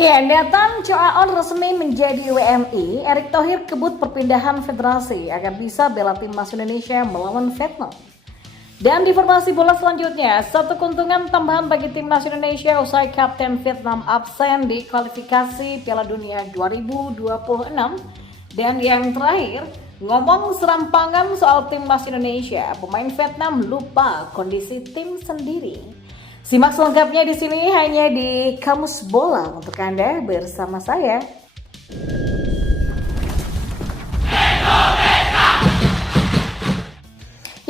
Ya, Nathan Choaon resmi menjadi WNI. Erick Thohir kebut perpindahan federasi agar bisa bela timnas Indonesia melawan Vietnam. Dan di informasi bola selanjutnya, satu keuntungan tambahan bagi timnas Indonesia usai Kapten Vietnam absen di kualifikasi Piala Dunia 2026. Dan yang terakhir, ngomong serampangan soal timnas Indonesia, pemain Vietnam lupa kondisi tim sendiri. Simak selengkapnya di sini hanya di Kamus Bola untuk Anda bersama saya.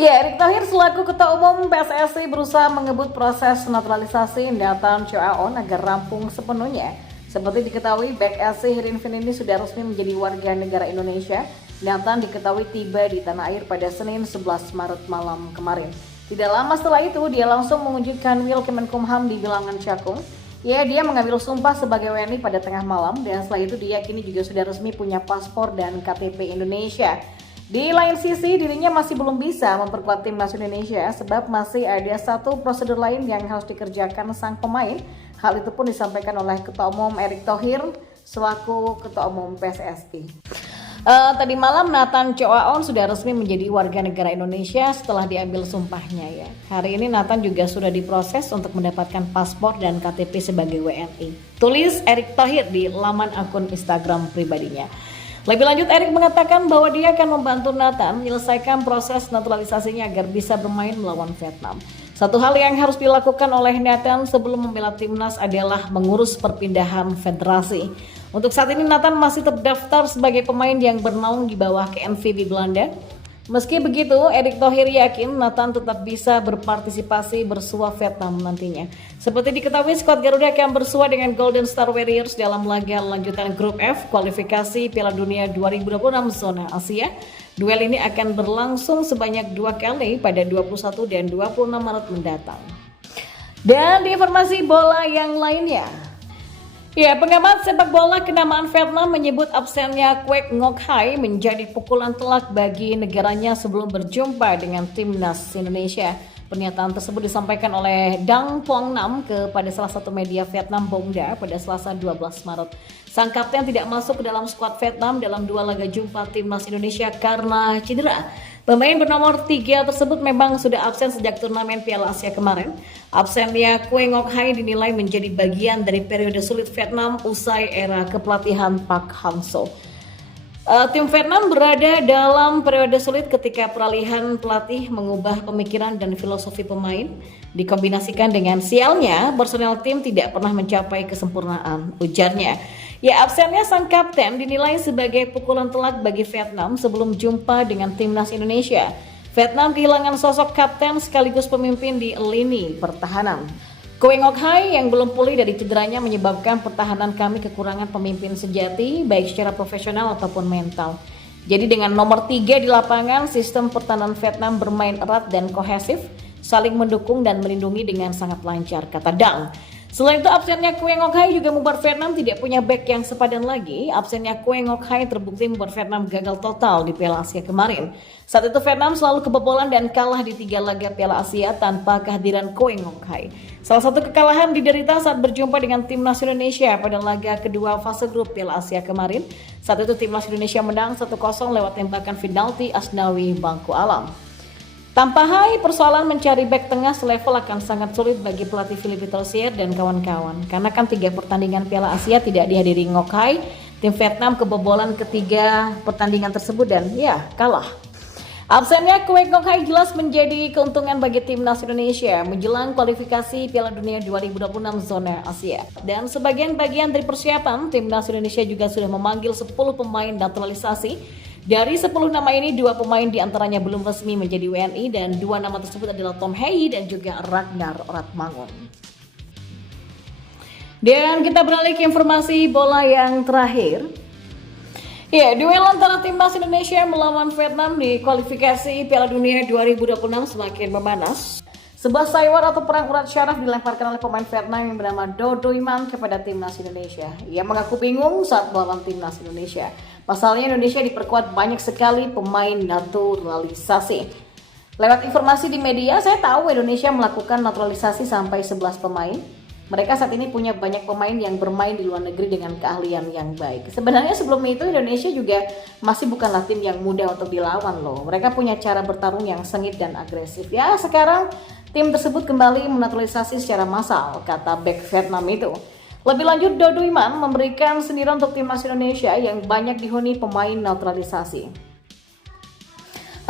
Ya, Erick Thohir selaku Ketua Umum PSSI berusaha mengebut proses naturalisasi Nathan Choaon agar rampung sepenuhnya. Seperti diketahui, bek SC Herin Finindi sudah resmi menjadi warga negara Indonesia. Nathan diketahui tiba di tanah air pada Senin 11 Maret malam kemarin. Tidak lama setelah itu, dia langsung mengunjungi Kanwil Kemenkumham di Bilangan Cakung. Dia mengambil sumpah sebagai WNI pada tengah malam, dan setelah itu diyakini juga sudah resmi punya paspor dan KTP Indonesia. Di lain sisi, dirinya masih belum bisa memperkuat timnas Indonesia sebab masih ada satu prosedur lain yang harus dikerjakan sang pemain. Hal itu pun disampaikan oleh Ketua Umum Erick Thohir selaku Ketua Umum PSSI. Tadi malam Nathan Choaon sudah resmi menjadi warga negara Indonesia setelah diambil sumpahnya ya. Hari ini Nathan juga sudah diproses untuk mendapatkan paspor dan KTP sebagai WNI. Tulis Erick Thohir di laman akun Instagram pribadinya. Lebih lanjut, Erick mengatakan bahwa dia akan membantu Nathan menyelesaikan proses naturalisasinya agar bisa bermain melawan Vietnam. Satu hal yang harus dilakukan oleh Nathan sebelum membela timnas adalah mengurus perpindahan federasi. Untuk saat ini Nathan masih terdaftar sebagai pemain yang bernaung di bawah KNVB Belanda. Meski begitu, Erick Thohir yakin Nathan tetap bisa berpartisipasi bersua Vietnam nantinya. Seperti diketahui, skuad Garuda akan bersua dengan Golden Star Warriors dalam laga lanjutan Grup F kualifikasi Piala Dunia 2026 zona Asia. Duel ini akan berlangsung sebanyak 2 kali pada 21 dan 26 Maret mendatang. Dan di informasi bola yang lainnya, ya, pengamat sepak bola kenamaan Vietnam menyebut absennya Quek Ngoc Hai menjadi pukulan telak bagi negaranya sebelum berjumpa dengan timnas Indonesia. Pernyataan tersebut disampaikan oleh Dang Quang Nam kepada salah satu media Vietnam Bongda pada Selasa 12 Maret. Sang kapten tidak masuk ke dalam skuad Vietnam dalam 2 laga jumpa timnas Indonesia karena cedera. Pemain bernomor 3 tersebut memang sudah absen sejak turnamen Piala Asia kemarin. Absennya Quek Ngoc Hai dinilai menjadi bagian dari periode sulit Vietnam usai era kepelatihan Park Hang-seo. Tim Vietnam berada dalam periode sulit ketika peralihan pelatih mengubah pemikiran dan filosofi pemain dikombinasikan dengan sialnya personel tim tidak pernah mencapai kesempurnaan, ujarnya. Ya, absennya sang kapten dinilai sebagai pukulan telak bagi Vietnam sebelum jumpa dengan timnas Indonesia. Vietnam kehilangan sosok kapten sekaligus pemimpin di lini pertahanan. Quek Ngoc Hai yang belum pulih dari cederanya menyebabkan pertahanan kami kekurangan pemimpin sejati baik secara profesional ataupun mental. Jadi dengan nomor 3 di lapangan, sistem pertahanan Vietnam bermain erat dan kohesif, saling mendukung dan melindungi dengan sangat lancar, kata Dang. Selain itu, absennya Quek Ngoc Hai juga membuat Vietnam tidak punya bek yang sepadan lagi. Absennya Quek Ngoc Hai terbukti membuat Vietnam gagal total di Piala Asia kemarin. Saat itu Vietnam selalu kebobolan dan kalah di 3 laga Piala Asia tanpa kehadiran Quek Ngoc Hai. Salah satu kekalahan diderita saat berjumpa dengan timnas Indonesia pada laga kedua fase grup Piala Asia kemarin. Saat itu timnas Indonesia menang 1-0 lewat tembakan penalti Asnawi Bangku Alam. Tanpa Hai, persoalan mencari bek tengah selevel akan sangat sulit bagi pelatih Philippe Troussier dan kawan-kawan. Karena kan 3 pertandingan Piala Asia tidak dihadiri Ngoc Hai, tim Vietnam kebobolan ketiga pertandingan tersebut dan ya kalah. Absennya Quek Ngoc Hai jelas menjadi keuntungan bagi timnas Indonesia menjelang kualifikasi Piala Dunia 2026 zona Asia. Dan sebagian bagian dari persiapan, timnas Indonesia juga sudah memanggil 10 pemain naturalisasi. Dari 10 nama ini, 2 pemain diantaranya belum resmi menjadi WNI dan 2 nama tersebut adalah Tom Hei dan juga Ragnar Ratmangun. Dan kita beralih ke informasi bola yang terakhir. Ya, duel antara timnas Indonesia melawan Vietnam di kualifikasi Piala Dunia 2026 semakin memanas. Sebuah sayur atau perang urat syaraf dilemparkan oleh pemain Vietnam yang bernama Do Doi Man kepada timnas Indonesia. Ia mengaku bingung saat melawan timnas Indonesia. Pasalnya Indonesia diperkuat banyak sekali pemain naturalisasi. Lewat informasi di media, saya tahu Indonesia melakukan naturalisasi sampai 11 pemain. Mereka saat ini punya banyak pemain yang bermain di luar negeri dengan keahlian yang baik. Sebenarnya sebelum itu Indonesia juga masih bukanlah tim yang mudah untuk dilawan loh. Mereka punya cara bertarung yang sengit dan agresif. Ya, sekarang tim tersebut kembali menaturalisasi secara massal, kata bek Vietnam itu. Lebih lanjut, Do Duy Man memberikan sindiran untuk timnas Indonesia yang banyak dihuni pemain naturalisasi.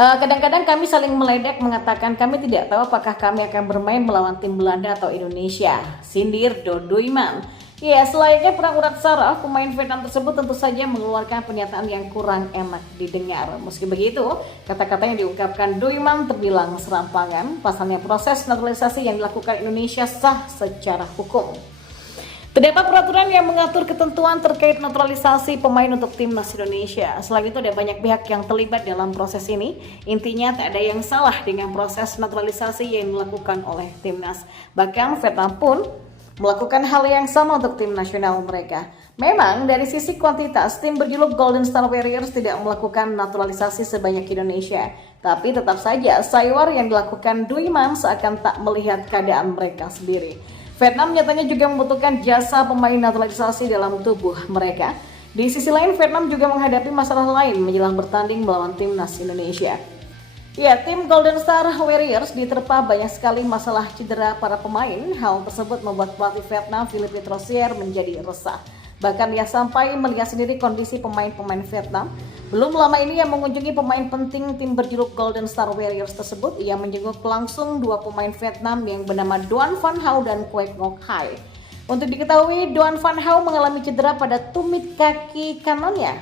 Kadang-kadang kami saling meledek mengatakan kami tidak tahu apakah kami akan bermain melawan tim Belanda atau Indonesia. Sindir Do Duy Man. Ya, selayaknya perang urat saraf, pemain Vietnam tersebut tentu saja mengeluarkan pernyataan yang kurang enak didengar. Meski begitu, kata-kata yang diungkapkan Duy Man terbilang serampangan. Pasalnya proses naturalisasi yang dilakukan Indonesia sah secara hukum. Terdapat peraturan yang mengatur ketentuan terkait naturalisasi pemain untuk timnas Indonesia. Selain itu ada banyak pihak yang terlibat dalam proses ini. Intinya tak ada yang salah dengan proses naturalisasi yang dilakukan oleh timnas. Bahkan Vietnam pun melakukan hal yang sama untuk tim nasional mereka. Memang dari sisi kuantitas, tim berjuluk Golden Star Warriors tidak melakukan naturalisasi sebanyak Indonesia. Tapi tetap saja saywar yang dilakukan Duy Man seakan tak melihat keadaan mereka sendiri. Vietnam nyatanya juga membutuhkan jasa pemain naturalisasi dalam tubuh mereka. Di sisi lain, Vietnam juga menghadapi masalah lain menjelang bertanding melawan timnas Indonesia. Ya, tim Golden Star Warriors diterpa banyak sekali masalah cedera para pemain. Hal tersebut membuat pelatih Vietnam, Philippe Troussier, menjadi resah. Bahkan ia sampai melihat sendiri kondisi pemain-pemain Vietnam. Belum lama ini ia mengunjungi pemain penting tim berjuluk Golden Star Warriors tersebut. Ia menjenguk langsung dua pemain Vietnam yang bernama Doan Van Hau dan Quek Ngoc Hai. Untuk diketahui, Doan Van Hau mengalami cedera pada tumit kaki kanannya.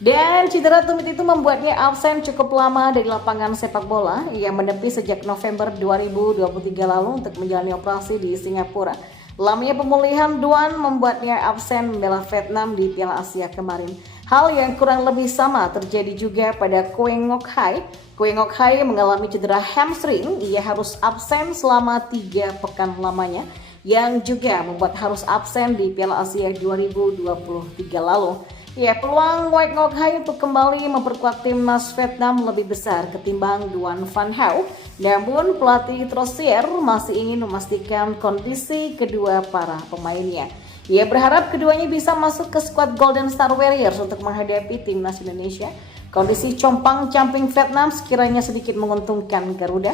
Dan cedera tumit itu membuatnya absen cukup lama dari lapangan sepak bola. Ia menepi sejak November 2023 lalu untuk menjalani operasi di Singapura. Lamanya pemulihan Doan membuatnya absen membela Vietnam di Piala Asia kemarin. Hal yang kurang lebih sama terjadi juga pada Quek Ngoc Hai. Quek Ngoc Hai mengalami cedera hamstring. Ia harus absen selama 3 pekan lamanya, yang juga membuat harus absen di Piala Asia 2023 lalu. Ya, peluang Quek Ngoc Hai untuk kembali memperkuat timnas Vietnam lebih besar ketimbang Doan Van Hau. Namun pelatih Troussier masih ingin memastikan kondisi kedua para pemainnya. Ia berharap keduanya bisa masuk ke skuad Golden Star Warriors untuk menghadapi timnas Indonesia. Kondisi compang-camping Vietnam sekiranya sedikit menguntungkan Garuda.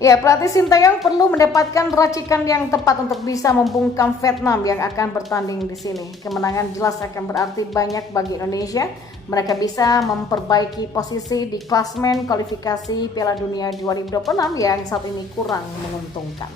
Ya, pelatih Sintayong perlu mendapatkan racikan yang tepat untuk bisa membungkam Vietnam yang akan bertanding di sini. Kemenangan jelas akan berarti banyak bagi Indonesia. Mereka bisa memperbaiki posisi di klasemen kualifikasi Piala Dunia 2026 yang saat ini kurang menguntungkan.